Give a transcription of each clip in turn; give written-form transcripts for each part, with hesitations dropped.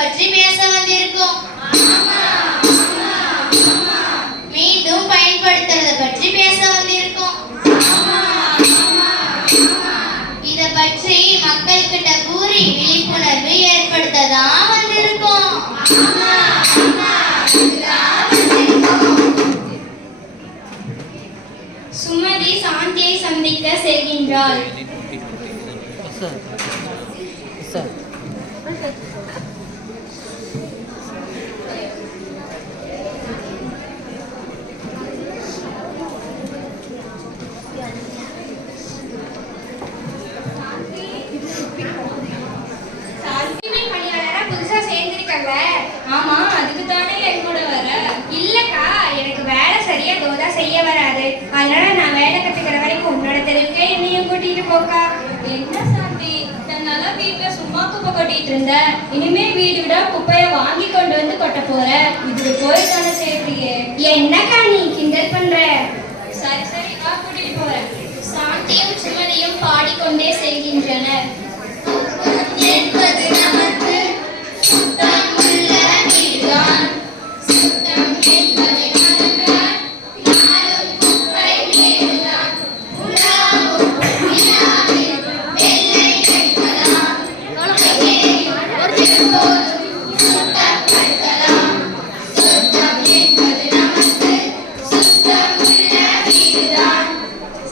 பற்றி பேச வந்திருக்கோம். மீண்டும் பயன்படுத்துறத பற்றி பேச வந்திருக்கோம். இத பற்றி மக்கள் கிட்ட கூறி விழிப்புணர்வு ஏற்படுத்ததான் வந்திருக்கோம். சுமதி சாந்தியை சந்திக்க செல்கின்றாள். ஆமா, அதுக்கு தானே என் கூட வர? இல்லக்கா, எனக்கு வேலை சரியா தோதா செய்ய வராது. அதனால நான் வேலை கத்துக்கிற வரைக்கும் உன்னோட தெருவுக்கே என்னையும் கூட்டிட்டு போக்கா. என்ன சாந்தி, தன்னால வீட்டுல சும்மா குப்பை கொட்டிட்டு இருந்த, இனிமே வீடு விட குப்பைய வாங்கி கொண்டு வந்து கொட்ட போற. இதுல போய் தானே சேர்த்தியே. என்னக்கா நீ கிண்டல் பண்ற? சரி சரி, வா, கூட்டிட்டு போறேன். சாந்தியும் சுமதியும் பாடிக்கொண்டே செல்கின்றனர்.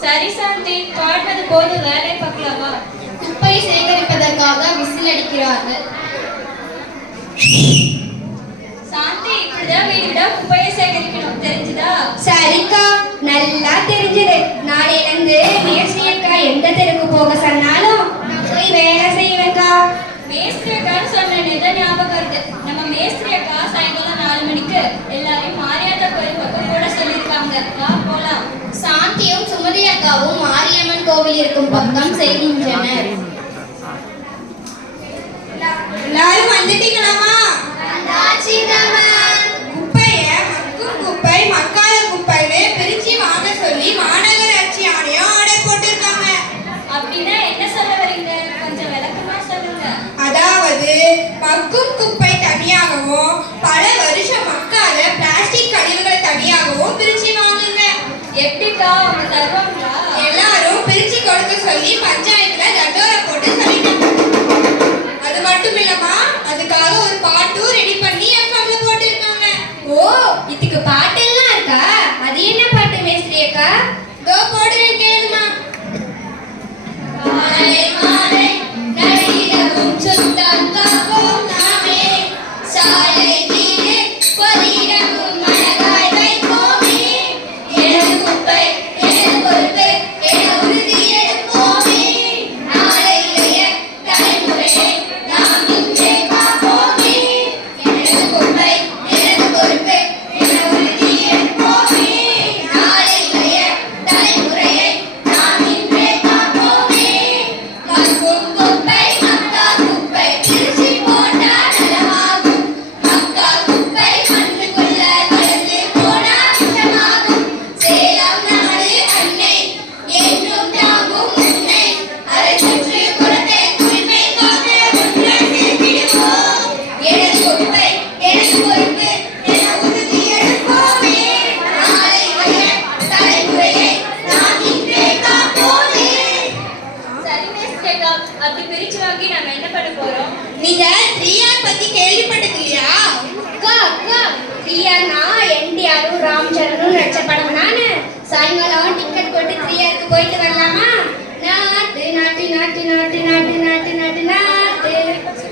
சரி சாந்தி, பாடுறது போது வேலை பார்க்கலாமா? குப்பை சேகரிப்பதற்காக விசில் அடிக்கிறார்கள். சாந்தி, இப்படிதான் வீடு விட குப்பையை சேகரிக்கணும், தெரிஞ்சுதா? சரிக்கா, நல்லா தெரிஞ்சது. நாளையில இருந்து மேஸ்திரி அக்கா எந்த தெருக்கு போக சொன்னாலும் நான் போய் வேலை செய்வேன்க்கா. மேஸ்திரி அக்கான்னு சொன்னதான் ஞாபகம் வருது. நம்ம மேஸ்திரி அக்கா சாயங்காலம் 4 மணிக்கு எல்லாரையும் மாரியாத்தா கோயில் பக்கம் கூட சொல்லியிருக்காங்க. வா போலாம். சாந்தியும் சுமதி அக்காவும் மாரியம்மன் கோவில் இருக்கும் பக்கம் செல்கின்றனர். எல்லாரும் வந்துட்டீங்களாமா? குப்பைய மக்கும் குப்பை, மக்காத குப்பைன்னு பிரிச்சு வாங்க சொல்லி மாநகராட்சி ஆணையம் ஆர்டர் போட்டிருக்காங்க. அப்படின்னா என்ன சொல்ல வரீங்க? கொஞ்சம் விளக்கமா சொல்லுங்க. அதாவது மக்கும் குப்பை தனியாகவும் பல வருஷம் மக்காத பிளாஸ்டிக் கழிவுகள் தனியாகவும் பிரிச்சு வாங்குங்க. எப்படிக்கா, அவங்க தருவாங்களா? எல்லாரும் பிரிச்சு கொடுக்க சொல்லி பஞ்சாயத்துல தண்டோரை போட்டு சொல்லிட்டாங்க. அது மட்டும் இல்லமா, அதுக்காக ஒரு பாட்டும் ரெடி பண்ணி எஃப்எம்ல போட்டுருக்காங்க. ஓ, இதுக்கு பாட்டு எல்லாம் இருக்கா? அது என்ன பாட்டு மேஸ்திரி அக்கா? தோ போடுறேன், கேளுமா. மாலை மாலை நடிகவும் சுத்தம் காப்போம் நாமே, சாலை வீடு பொதியிடமும் அழகாய் வைப்போமே, எனது குப்பை எனது பொறுப்பு என உறுதி எடுப்போமே, நாளைய தலைமுறையை நாம் இன்றே காப்போமே, எனது குப்பை எனது பொறுப்பு என உறுதி எடுப்போமே, நாளைய தலைமுறையை நாம் இன்றே காப்போமே, மக்கும் குப்பை மக்கா குப்பை பிரிச்சு போட்டா நலமாகும், மக்கா குப்பை மண்ணுக்குள்ள கலந்து போனா விஷமாகும், சேலம் நாடு அன்னை என்றும் தாங்கும் முன்னை, அதை சுற்றி புறத்தை தூய்மை காக்க ஒன்று சேர்த்திடுவோம், எனது குப்பை எனது பொறுப்பு என உறுதி எடுப்போமே, நாளைய தலைமுறையை நாம் இன்றே காப்போமே. சரி மேஸ்திரி அக்கா, அப்படி பிரிச்சு வாங்கி நாம என்ன பண்ண போறோம்? நீங்க 3R பத்தி கேள்விப்பட்டது இல்லையா? அக்கா அக்கா, 3Rனா என்டிஆரும் ராம் சரணும் நடிச்ச படம் தானே. சாயங்காலம் டிக்கெட் போட்டு 3Rக்கு போயிட்டு வரலாமா? நாட்டு நாட்டு நாட்டு நாட்டு நாட்டு நாட்டு நாட்டு நாட்டு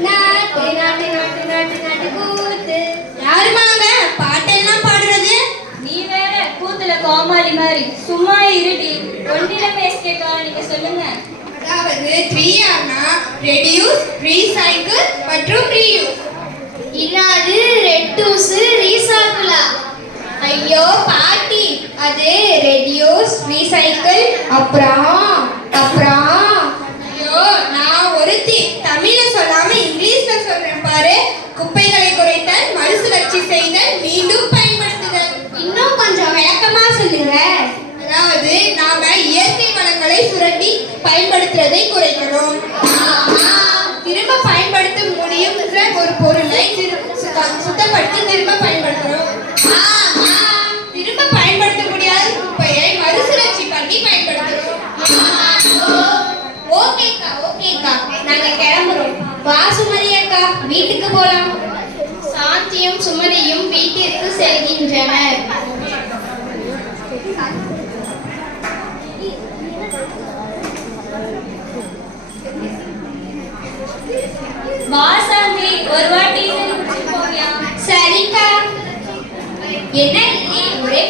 நாட்டு நாட்டு நாட்டு நாட்டு நாட்டு கூத்து. யாருமாங்க பாட்டெல்லாம் பாடுறது? நீ வேற கூத்துல கோமாளி மாதிரி சும்மா இருடி. ஒன்னில மேஸ்திரி அக்கா, நீங்க சொல்லுங்க. அதாவது 3Rனா ரெடியூஸ், ரீசைக்கிள் மற்றும் ரீயூஸ். இல்லாது ரெட்டூஸ் ரீசார்க்குலா. ஐயோ பாட்டி, அது ரெடியூஸ், ரீசைக்கிள் அப்புறம் ஐயோ, நான் ஒருத்தி தமிழ்ல சொல்லாம இங்கிலீஷ்ல சொல்றேன் பாரு. குப்பைகளை குறைத்தல், மறுசுழற்சி செய்தல், மீண்டும் பயன்படுத்துதல். இன்னும் கொஞ்சம் விளக்கமா சொல்லுங்க. அதாவது நாம இயற்கை வளங்களை சுரண்டி பயன்படுத்துறதை குறைக்கணும். திரும்ப பயன்படுத்த முடியும்ன்ற ஒரு பொருளை சுத்தப்படுத்தி திரும்ப பயன்படுத்துறோம். திரும்ப பயன்படுத்த முடியாத குப்பையை மறுசுழற்சி பண்ணி பயன்படுத்துறோம். ஓகேக்கா ஓகேக்கா, நாங்க கிளம்புறோம். வா சுமதி அக்கா, வீட்டுக்கு போலாம். சாந்தியும் சுமதியும் வீட்டிற்கு செல்கின்றனர். வாசாந்தி ஒரு வாட்டி குடிச்சிட்டு போவியா? சரிக்கா. என்ன ஒரே